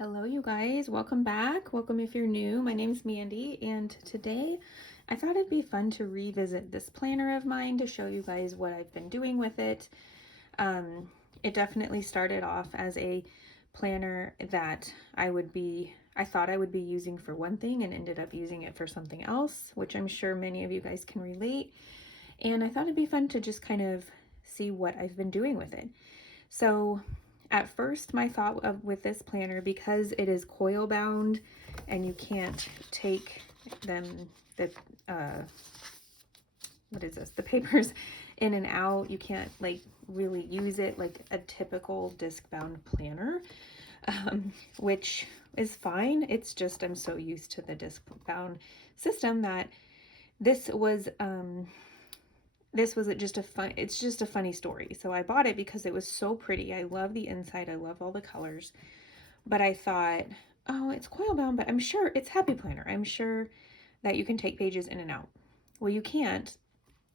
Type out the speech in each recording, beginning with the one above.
Hello, you guys. Welcome back. Welcome if you're new. My name's Mandy, and today I thought it'd be fun to revisit this planner of mine to show you guys what I've been doing with it. It definitely started off as a planner that I thought I would be using for one thing and ended up using it for something else, which I'm sure many of you guys can relate. And I thought it'd be fun to just kind of see what I've been doing with it. So at first, my thought with this planner, because it is coil bound and you can't take the papers in and out, you can't like really use it like a typical disc bound planner, which is fine. It's just I'm so used to the disc bound system that this was it's just a funny story. So I bought it because it was so pretty. I love the inside. I love all the colors. But I thought, oh, it's coil bound, but I'm sure it's Happy Planner. I'm sure that you can take pages in and out. Well, you can't.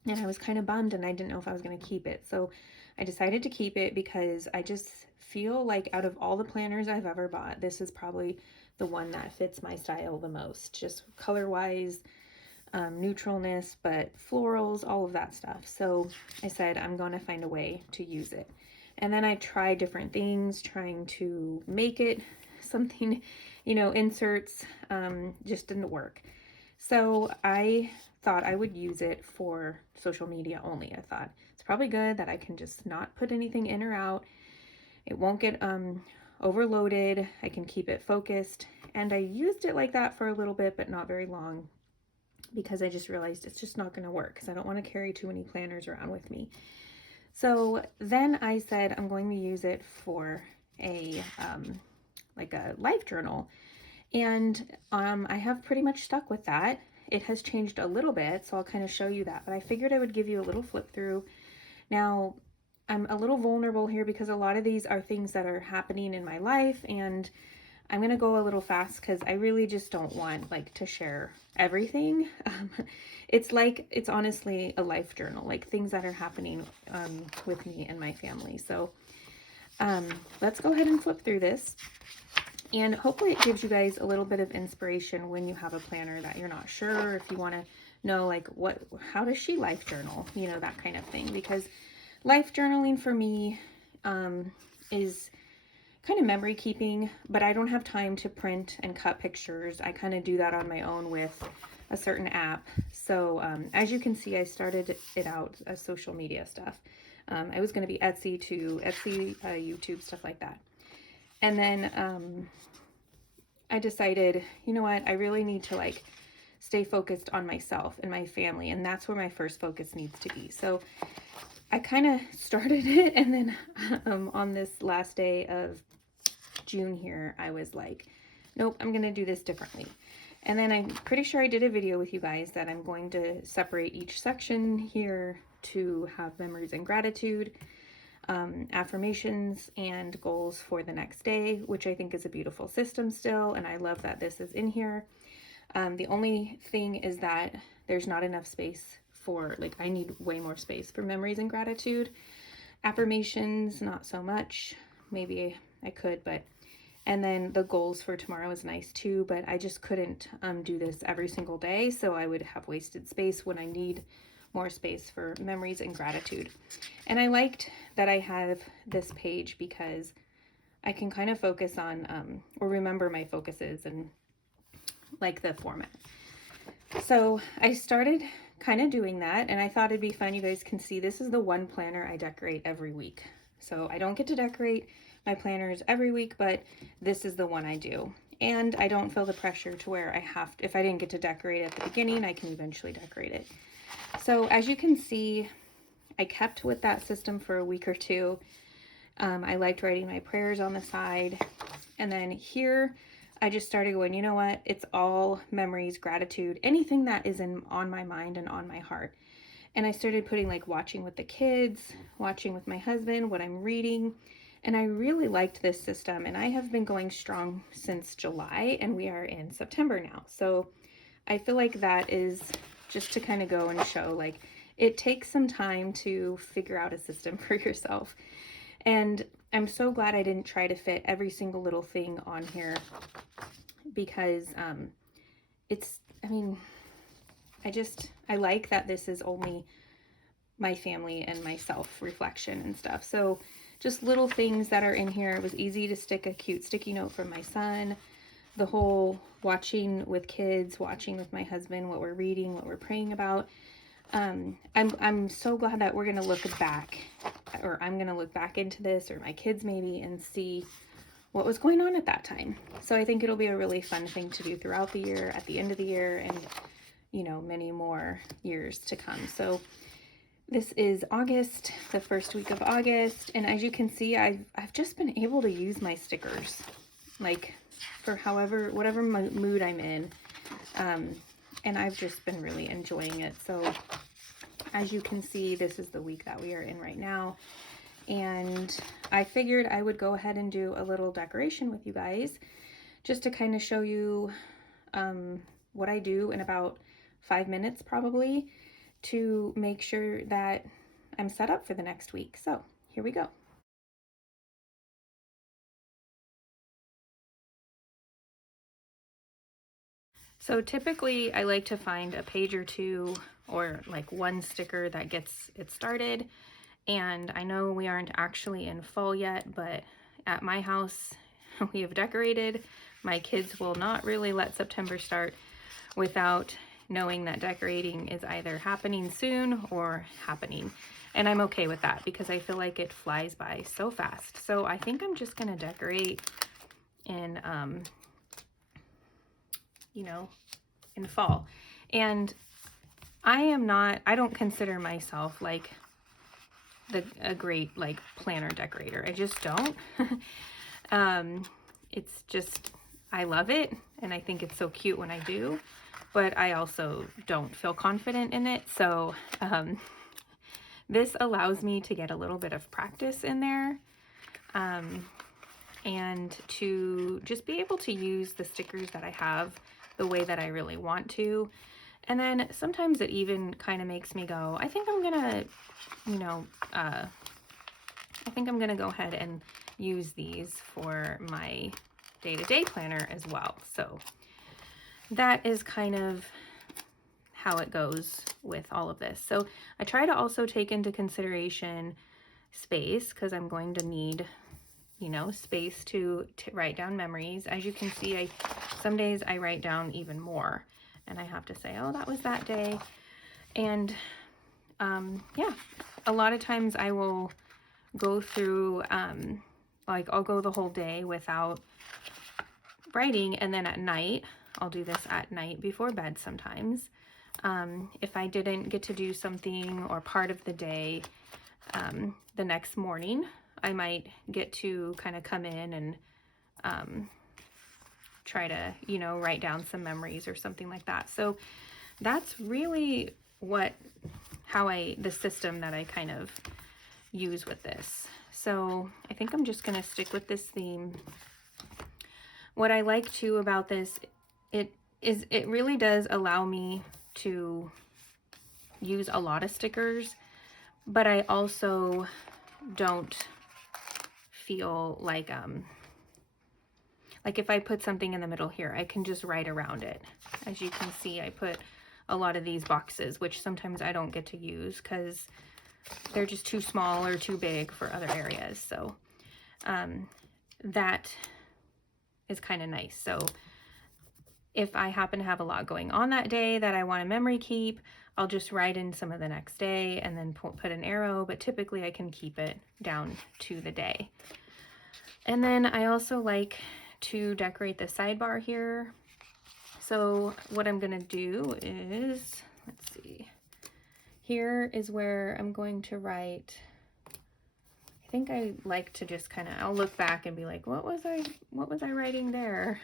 And I was kind of bummed and I didn't know if I was going to keep it. So I decided to keep it because I just feel like out of all the planners I've ever bought, this is probably the one that fits my style the most, just color-wise, neutralness, but florals, all of that stuff. So I said, I'm going to find a way to use it. And then I tried different things, trying to make it something, inserts, just didn't work. So I thought I would use it for social media only. I thought it's probably good that I can just not put anything in or out. It won't get overloaded. I can keep it focused. And I used it like that for a little bit, but not very long, because I just realized it's just not going to work because I don't want to carry too many planners around with me. So then I said I'm going to use it for a like a life journal, and I have pretty much stuck with that. It has changed a little bit, so I'll kind of show you that, but I figured I would give you a little flip through. Now I'm a little vulnerable here because a lot of these are things that are happening in my life, and I'm going to go a little fast because I really just don't want to share everything. It's honestly a life journal, like things that are happening with me and my family. So let's go ahead and flip through this. And hopefully it gives you guys a little bit of inspiration when you have a planner that you're not sure, if you want to know how does she life journal, that kind of thing. Because life journaling for me is kind of memory keeping, but I don't have time to print and cut pictures. I kind of do that on my own with a certain app. So as you can see, I started it out as social media stuff. I was going to be Etsy, YouTube, stuff like that. And then I decided, you know what, I really need to stay focused on myself and my family, and that's where my first focus needs to be. So I kind of started it, and then on this last day of June here, I was like, nope, I'm going to do this differently. And then I'm pretty sure I did a video with you guys that I'm going to separate each section here to have memories and gratitude, affirmations, and goals for the next day, which I think is a beautiful system still, and I love that this is in here. The only thing is that there's not enough space for, I need way more space for memories and gratitude. Affirmations, not so much. Maybe I could, and then the goals for tomorrow is nice too, but I just couldn't do this every single day, so I would have wasted space when I need more space for memories and gratitude. And I liked that I have this page because I can kind of focus on or remember my focuses and the format. So I started kind of doing that, and I thought it'd be fun. You guys can see this is the one planner I decorate every week. So I don't get to decorate my planners every week, but this is the one I do. And I don't feel the pressure to where I have to, if I didn't get to decorate at the beginning, I can eventually decorate it. So as you can see, I kept with that system for a week or two. I liked writing my prayers on the side. And then here, I just started going, you know what? It's all memories, gratitude, anything that is on my mind and on my heart. And I started putting watching with the kids, watching with my husband, what I'm reading. And I really liked this system, and I have been going strong since July, and we are in September now. So I feel like that is just to kind of go and show it takes some time to figure out a system for yourself. And I'm so glad I didn't try to fit every single little thing on here, because it's, I mean, I like that this is only my family and myself reflection and stuff. So just little things that are in here. It was easy to stick a cute sticky note from my son. The whole watching with kids, watching with my husband, what we're reading, what we're praying about. I'm so glad that we're going to look back, or I'm going to look back into this, or my kids maybe, and see what was going on at that time. So I think it'll be a really fun thing to do throughout the year, at the end of the year, and, you know, many more years to come. So this is August, the first week of August, and as you can see, I've just been able to use my stickers, like, for whatever mood I'm in, and I've just been really enjoying it. So as you can see, this is the week that we are in right now, and I figured I would go ahead and do a little decoration with you guys, just to kind of show you what I do in about 5 minutes probably, to make sure that I'm set up for the next week. So here we go. So typically I like to find a page or two, or like one sticker that gets it started. And I know we aren't actually in fall yet, but at my house we have decorated. My kids will not really let September start without knowing that decorating is either happening soon or happening. And I'm okay with that, because I feel like it flies by so fast. So I think I'm just gonna decorate in, you know, in fall. And I don't consider myself like a great like planner decorator. I just don't. It's just, I love it, and I think it's so cute when I do, but I also don't feel confident in it. So this allows me to get a little bit of practice in there, and to just be able to use the stickers that I have the way that I really want to. And then sometimes it even kind of makes me go, I think I'm gonna, you know, I think I'm gonna go ahead and use these for my day-to-day planner as well. So that is kind of how it goes with all of this. So I try to also take into consideration space, because I'm going to need, you know, space to write down memories. As you can see, some days I write down even more, and I have to say, oh, that was that day. And yeah, a lot of times I will go through, like I'll go the whole day without writing, and then at night, I'll do this at night before bed sometimes. If I didn't get to do something or part of the day the next morning, I might get to kind of come in and try to, you know, write down some memories or something like that. So that's really the system that I kind of use with this. So I think I'm just going to stick with this theme. What I like too about this, it really does allow me to use a lot of stickers, but I also don't feel like if I put something in the middle here, I can just write around it. As you can see, I put a lot of these boxes, which sometimes I don't get to use because they're just too small or too big for other areas. So that is kind of nice. So if I happen to have a lot going on that day that I want to memory keep, I'll just write in some of the next day and then put an arrow, but typically I can keep it down to the day. And then I also like to decorate the sidebar here. So what I'm going to do is, let's see, here is where I'm going to write. I think I like to just kind of, I'll look back and be like, what was I writing there?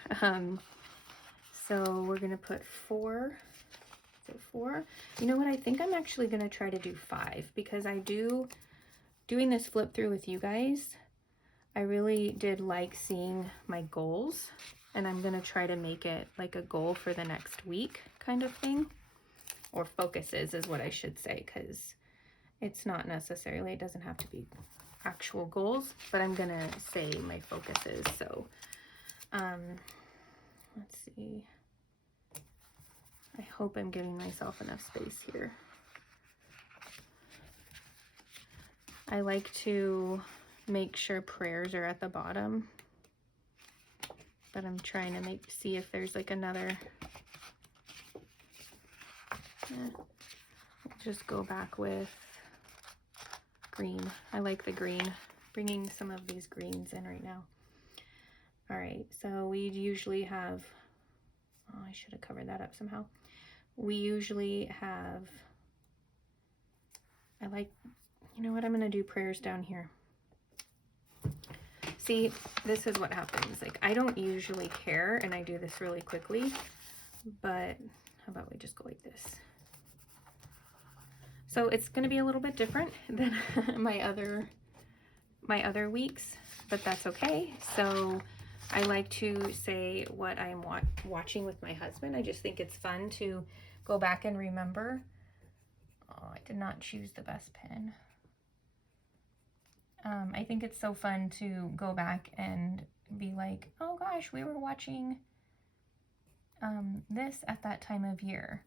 So we're going to put 4. Is it 4? You know what? I think I'm actually going to try to do 5, because doing this flip through with you guys, I really did like seeing my goals, and I'm going to try to make it like a goal for the next week kind of thing, or focuses is what I should say, because it's not necessarily, it doesn't have to be actual goals, but I'm gonna say my focuses. So let's see. I hope I'm giving myself enough space here. I like to make sure prayers are at the bottom, but I'm trying to see if there's like another. Just go back with green. I like the green. Bringing some of these greens in right now. All right, so we usually have, oh, I should have covered that up somehow. We usually have, I like, you know what, I'm gonna do prayers down here. See, this is what happens. Like, I don't usually care, and I do this really quickly, but how about we just go like this? So it's gonna be a little bit different than my other weeks, but that's okay. So I like to say what I'm watching with my husband. I just think it's fun to go back and remember. Oh, I did not choose the best pen. I think it's so fun to go back and be like, oh gosh, we were watching this at that time of year.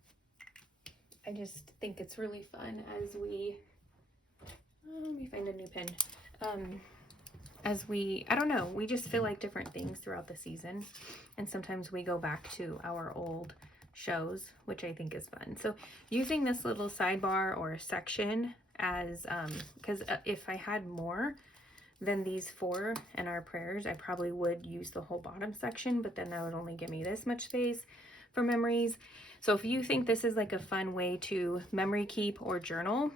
I just think it's really fun as we, let me find a new pen. As we, I don't know, we just feel like different things throughout the season. And sometimes we go back to our old shows, which I think is fun. So using this little sidebar or section as, because if I had more than these 4 and our prayers, I probably would use the whole bottom section, but then that would only give me this much space for memories. So if you think this is like a fun way to memory keep or journal,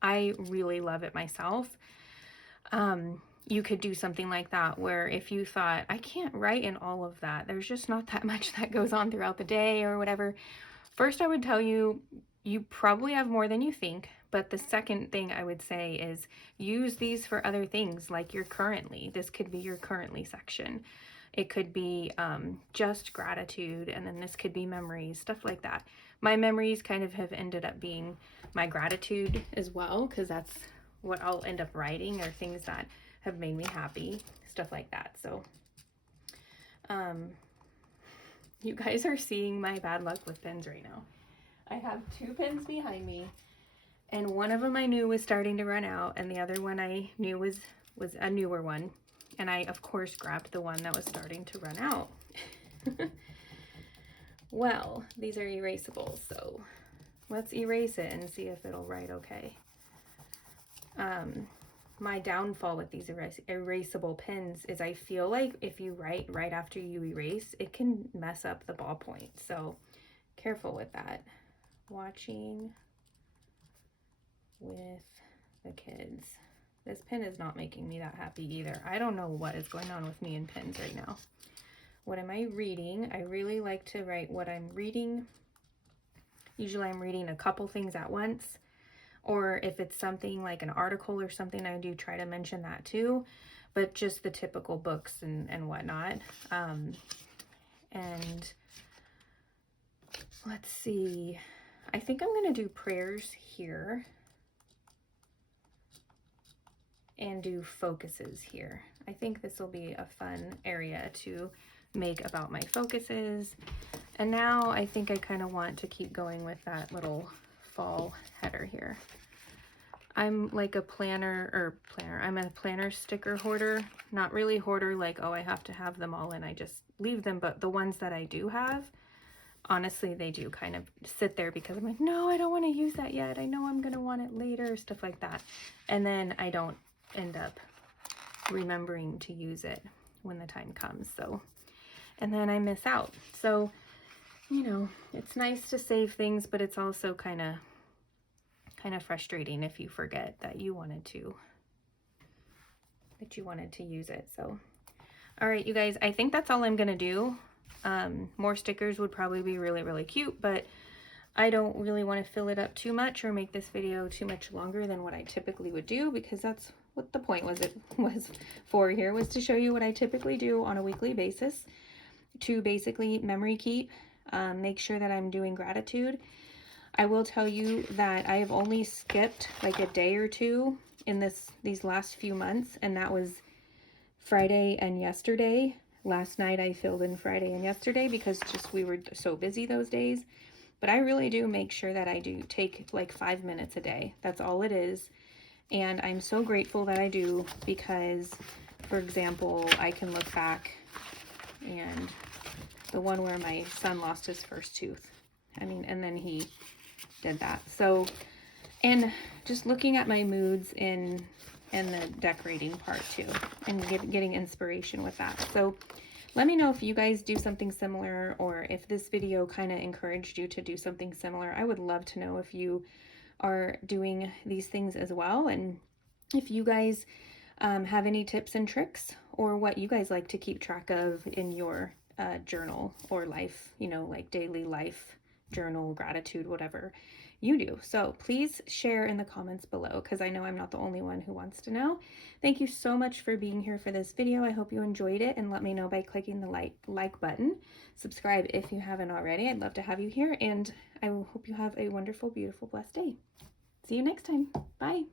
I really love it myself. You could do something like that where if you thought, I can't write in all of that, there's just not that much that goes on throughout the day or whatever. First, I would tell you, you probably have more than you think. But the second thing I would say is use these for other things like your currently. This could be your currently section. It could be just gratitude, and then this could be memories, stuff like that. My memories kind of have ended up being my gratitude as well, because that's what I'll end up writing, or things that have made me happy, stuff like that. So you guys are seeing my bad luck with pens right now. I have 2 pens behind me, and one of them I knew was starting to run out, and the other one I knew was a newer one. And I, of course, grabbed the one that was starting to run out. Well, these are erasable, so let's erase it and see if it'll write okay. My downfall with these erasable pens is I feel like if you write right after you erase, it can mess up the ballpoint. So careful with that. Watching with the kids. This pen is not making me that happy either. I don't know what is going on with me and pens right now. What am I reading? I really like to write what I'm reading. Usually I'm reading a couple things at once. Or if it's something like an article or something, I do try to mention that too. But just the typical books and whatnot. And let's see. I think I'm going to do prayers here. And do focuses here. I think this will be a fun area to make about my focuses. And now I think I kind of want to keep going with that little fall header here. I'm like a planner, I'm a planner sticker hoarder. Not really hoarder like, oh, I have to have them all and I just leave them. But the ones that I do have, honestly, they do kind of sit there because I'm like, no, I don't want to use that yet. I know I'm going to want it later, stuff like that. And then I don't end up remembering to use it when the time comes. So, and then I miss out. So, you know, it's nice to save things, but it's also kind of frustrating if you forget that you wanted to use it. So, all right, you guys, I think that's all I'm gonna do. More stickers would probably be really, really cute, but I don't really want to fill it up too much or make this video too much longer than what I typically would do, because that's what the point was for here, was to show you what I typically do on a weekly basis to basically memory keep, make sure that I'm doing gratitude. I will tell you that I have only skipped like a day or two in these last few months, and that was Friday and yesterday. Last night I filled in Friday and yesterday because just we were so busy those days. But I really do make sure that I do take like 5 minutes a day. That's all it is. And I'm so grateful that I do because, for example, I can look back and the one where my son lost his first tooth. I mean, and then he did that. So, and just looking at my moods in the decorating part too, and getting inspiration with that. So let me know if you guys do something similar, or if this video kind of encouraged you to do something similar. I would love to know if you are doing these things as well, and if you guys have any tips and tricks, or what you guys like to keep track of in your journal or life, you know, like daily life journal, gratitude, whatever you do. So please share in the comments below, because I know I'm not the only one who wants to know. Thank you so much for being here for this video. I hope you enjoyed it, and let me know by clicking the like button. Subscribe if you haven't already. I'd love to have you here, and I hope you have a wonderful, beautiful, blessed day. See you next time. Bye.